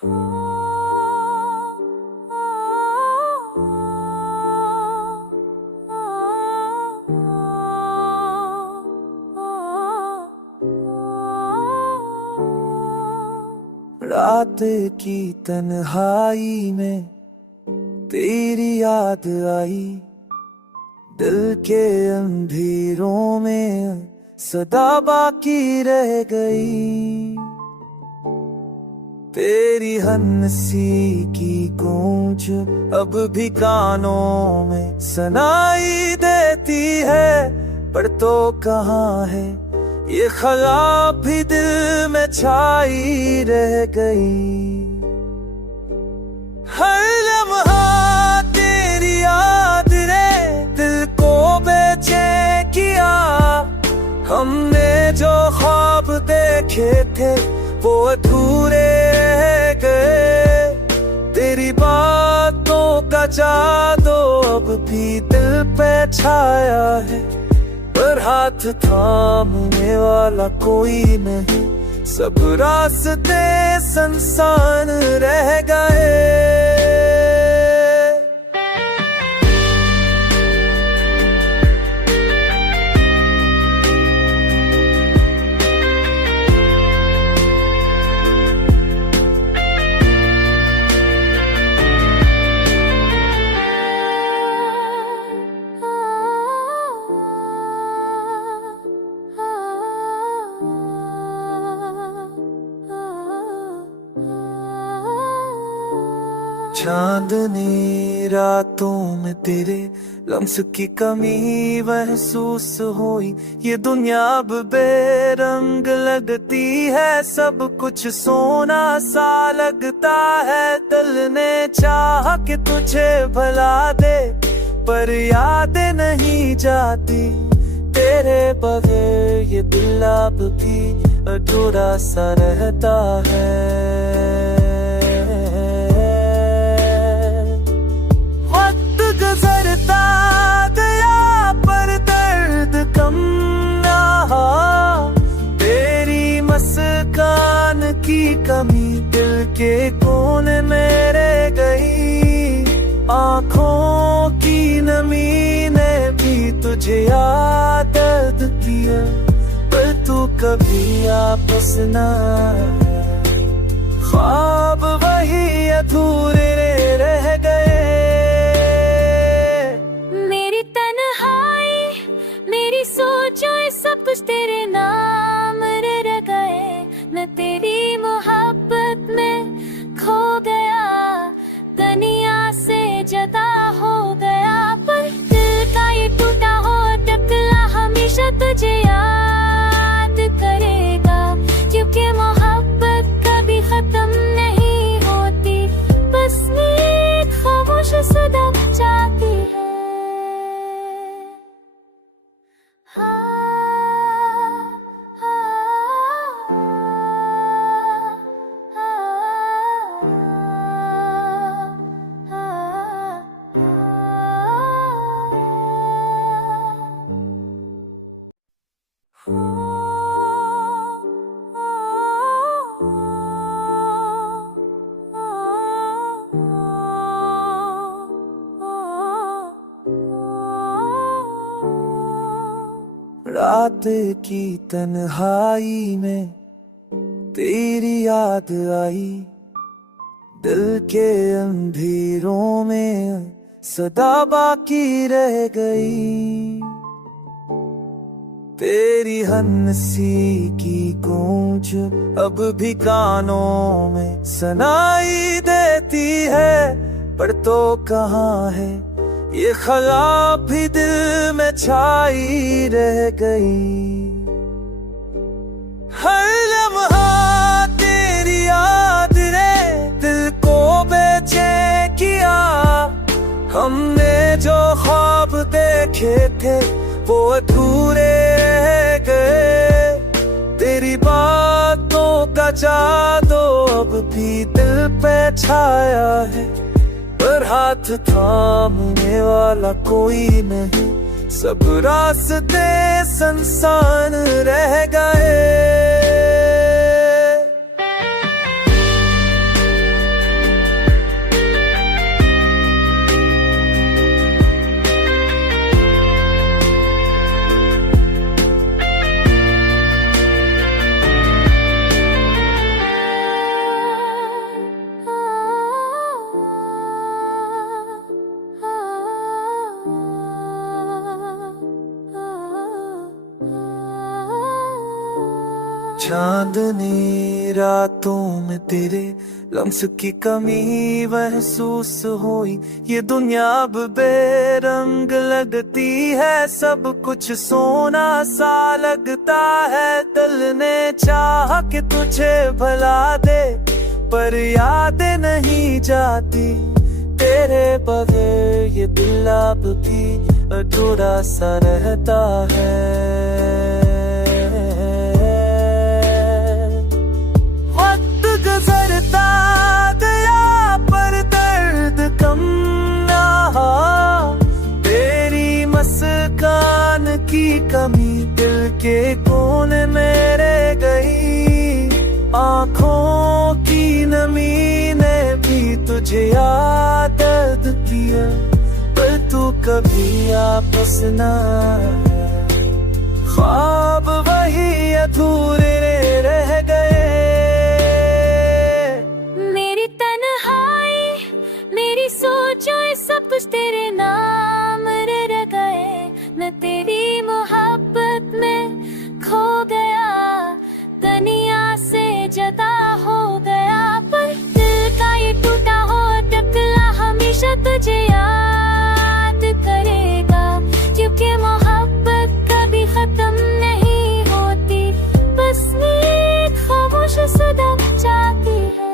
रात की तन्हाई में तेरी याद आई, दिल के अंधेरों में सदा बाकी रह गई। तेरी हंसी की गूंज अब भी कानों में सुनाई देती है, पर तो कहाँ है ये ख्याल भी दिल में छाई रह गई। हर लम्हा तेरी याद ने दिल को बेचैन किया। हमने जो ख्वाब देखे थे वो अधूरे रह गए। तेरी बातों का जादू अब भी दिल पे छाया है, पर हाथ थामने वाला कोई नहीं। सब रास्ते सुनसान रह गए। चांदनी रातों में तेरे लम्स की कमी महसूस हुई। ये दुनिया अब बेरंग लगती है, सब कुछ सोना सा लगता है। दिल ने चाहा कि तुझे भुला दे, पर याद नहीं जाती तेरे बगैर। ये दिल अब भी अधूरा सा रहता है। गुजरता गया पर दर्द कम ना हो। तेरी मुस्कान की कमी दिल के कोने में रह गई। आँखों की नमी ने भी तुझे याद किया, पर तू कभी वापस ना आया। ख्वाब वही अधूरे रह गए। सब कुछ तेरे नाम रह गए। मैं तेरी मोहब्बत में खो गया, दुनिया से जुदा हो गया। पर दिल का ये टूटा हो टकला हमेशा तुझे याद करेगा, क्योंकि मोहब्बत कभी खत्म नहीं होती, बस एक खामोश सदा जाती है। रात की तन्हाई में तेरी याद आई, दिल के अंधेरों में सदा बाकी रह गई। तेरी हंसी की गूंज अब भी कानों में सुनाई देती है, पर तो कहाँ है ये ख्याल भी दिल में छाई रह गई। हर लम्हा तेरी याद ने दिल को बेचैन किया। हमने जो ख्वाब देखे थे वो अधूरे रह गए। तेरी बातों का जादू अब भी दिल पे छाया है, पर हाथ थामने वाला कोई नहीं। सब रास्ते सुनसान रह गए। चांदनी रातों में तेरे लम्स की कमी महसूस हुई। ये दुनिया अब बेरंग लगती है, सब कुछ सोना सा लगता है। दिल ने चाहा कि तुझे भुला दे, पर यादें नहीं जाती तेरे बगैर। ये दिल अब भी अधूरा सा रहता है। गुजरता गया पर दर्द कम ना हो। तेरी मुस्कान की कमी दिल के कोने में रह गई। आँखों की नमी ने भी तुझे याद किया, पर तू कभी वापस ना आया। ख्वाब वही अधूरे रह गए। सब कुछ तेरे नाम रह गए, मैं तेरी मोहब्बत में खो गया। दुनिया से जुदा हो गया, पर दिल का ये टूटा हो टकला हमेशा तुझे याद करेगा। क्योंकि मोहब्बत कभी खत्म नहीं होती, बस एक खामोश सदा जाती है।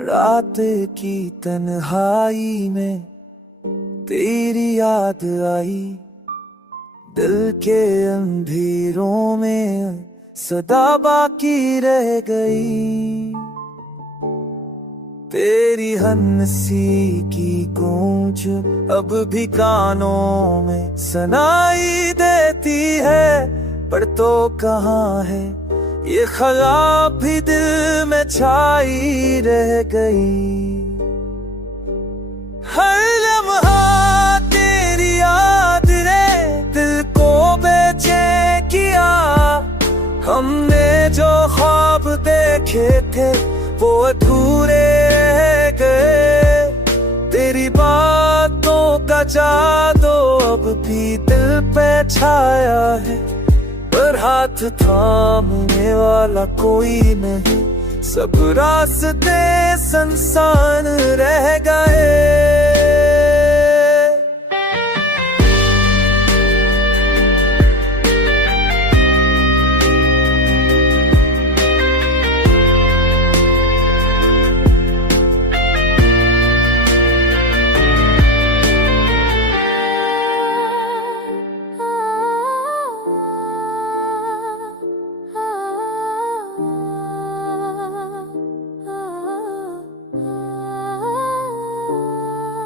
रात की तन्हाई में तेरी याद आई। दिल के अंधेरों में सदा बाकी रह गई। तेरी हंसी की गूंज अब भी कानों में सुनाई देती है, पर तो कहाँ है ये ख्याल भी दिल में छाई रह गई। हर लम्हा तेरी याद ने दिल को बेचैन किया। हमने जो ख्वाब देखे थे वो अधूरे रह गए। तेरी बातों का जादू अब भी दिल पे छाया है, पर हाथ थामने वाला कोई नहीं। सब रास्ते सुनसान रह गए।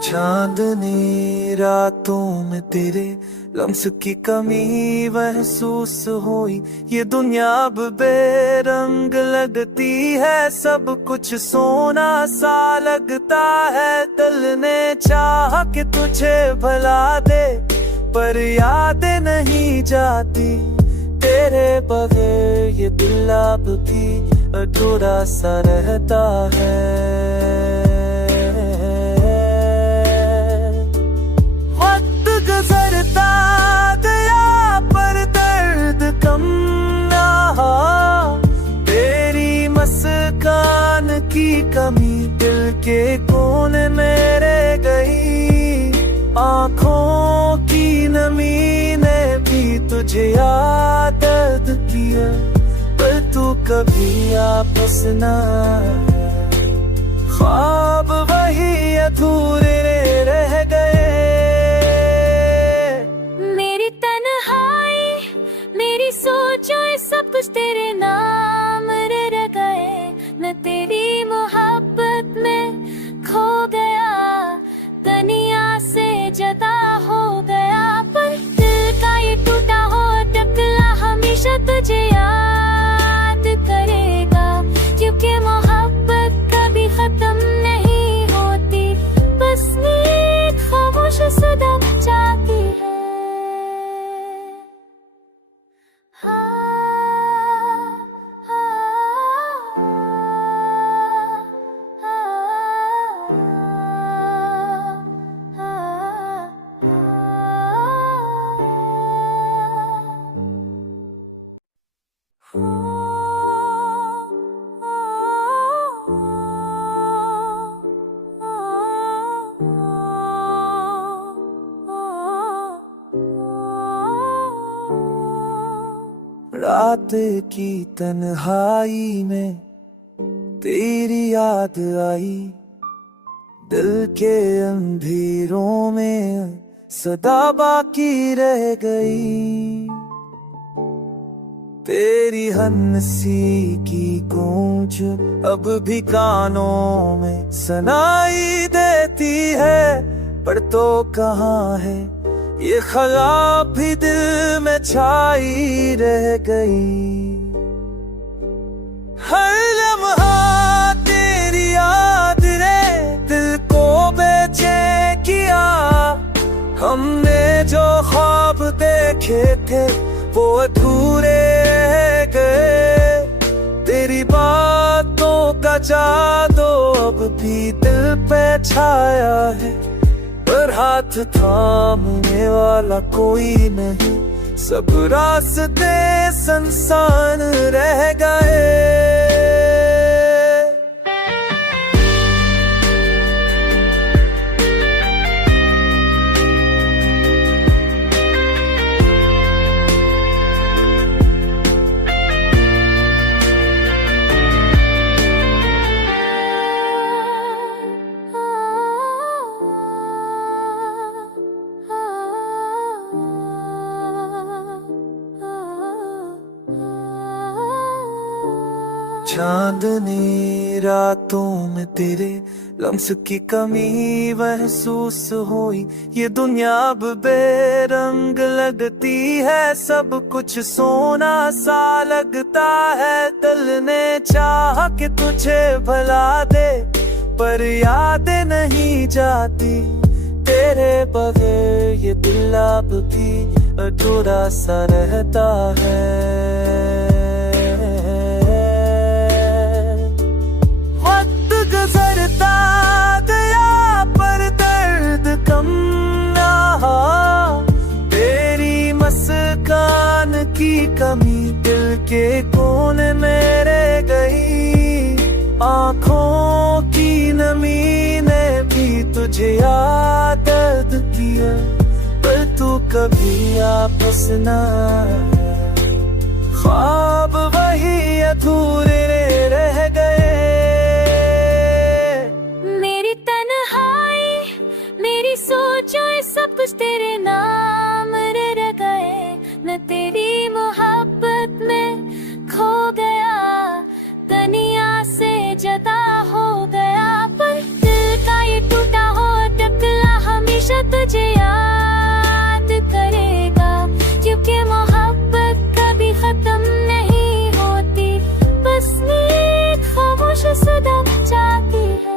चांदनी रातों में तेरे लम्स की कमी महसूस हुई। ये दुनिया अब बेरंग लगती है, सब कुछ सोना सा लगता है। दिल ने चाहा कि तुझे भुला दे, पर यादें नहीं जाती तेरे बगैर। ये दिल अब भी अधूरा सा रहता है। गुजरता गया पर दर्द कम ना हो। तेरी मुस्कान की कमी दिल के कोने में रह गई। आँखों की नमी ने भी तुझे याद किया, पर तू कभी वापस ना आया। ख्वाब वही अधूरे रह गए। सब कुछ तेरे नाम रह गए, मैं तेरी मोहब्बत में खो गया। दुनिया से जुदा हो गया, पर दिल का ये टूटा हो टकला रात की तन्हाई में तेरी याद आई, दिल के अंधेरों में सदा बाकी रह गई। तेरी हंसी की गूंज अब भी कानों में सुनाई देती है, पर तो कहाँ है ये ख्याल भी दिल में छाई रह गई। हर लम्हा तेरी याद ने दिल को बेचैन किया, हमने जो ख्वाब देखे थे वो अधूरे रह गए। तेरी बातों का जादू अब भी दिल पे छाया है, पर हाथ थामने वाला कोई नहीं, सब रास्ते सुनसान रह गए। चांदनी रातों में तेरे लम्स की कमी महसूस हुई, ये दुनिया अब बेरंग लगती है, सब कुछ सोना सा लगता है। दिल ने चाहा कि तुझे भुला दे, पर यादें नहीं जाती तेरे बगैर, ये दिल अब भी अधूरा सा रहता है। गुजरता गया पर दर्द कम ना हो, तेरी मुस्कान की कमी दिल के कोने में रह गई। आँखों की नमी ने भी तुझे याद किया, पर तू कभी वापस ना आया, ख्वाब वही अधूरे रह गए। सब कुछ तेरे नाम रह गए, मैं तेरी मोहब्बत में खो गया, दुनिया से जुदा हो गया। पर दिल का ये टूटा हो टकला हमेशा तुझे याद करेगा, क्योंकि मोहब्बत कभी खत्म नहीं होती, बस एक खामोश सदा जाती है।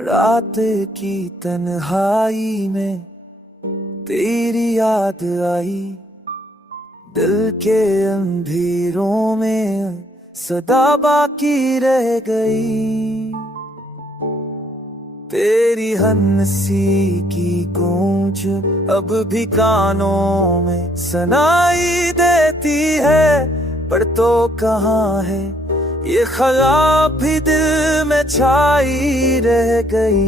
रात की तन्हाई में तेरी याद आई, दिल के अंधेरों में सदा बाकी रह गई। तेरी हंसी की गूंज अब भी कानों में सुनाई देती है, पर तो कहाँ है ये ख्याल भी दिल में छाई रह गई।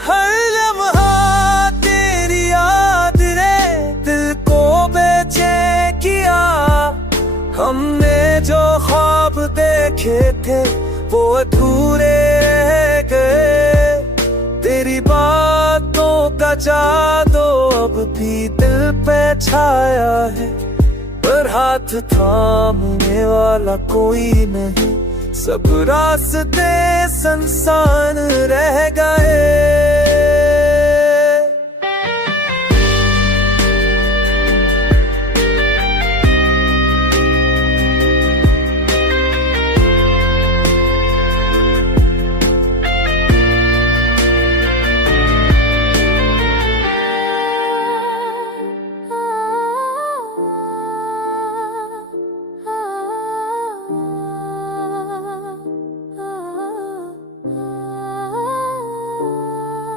हर लम्हा तेरी याद ने दिल को बेचैन किया, हमने जो ख्वाब देखे थे वो अधूरे रह गए। तेरी बातों का जादू अब भी दिल पे छाया है, पर हाथ थामने वाला कोई नहीं, सब रास्ते सुनसान रह गए।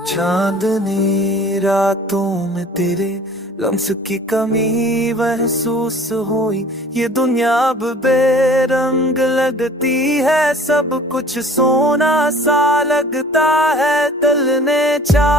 चांदनी रातों में तेरे लम्स की कमी महसूस हुई। ये दुनिया अब बेरंग लगती है, सब कुछ सोना सा लगता है। दिल ने चाहा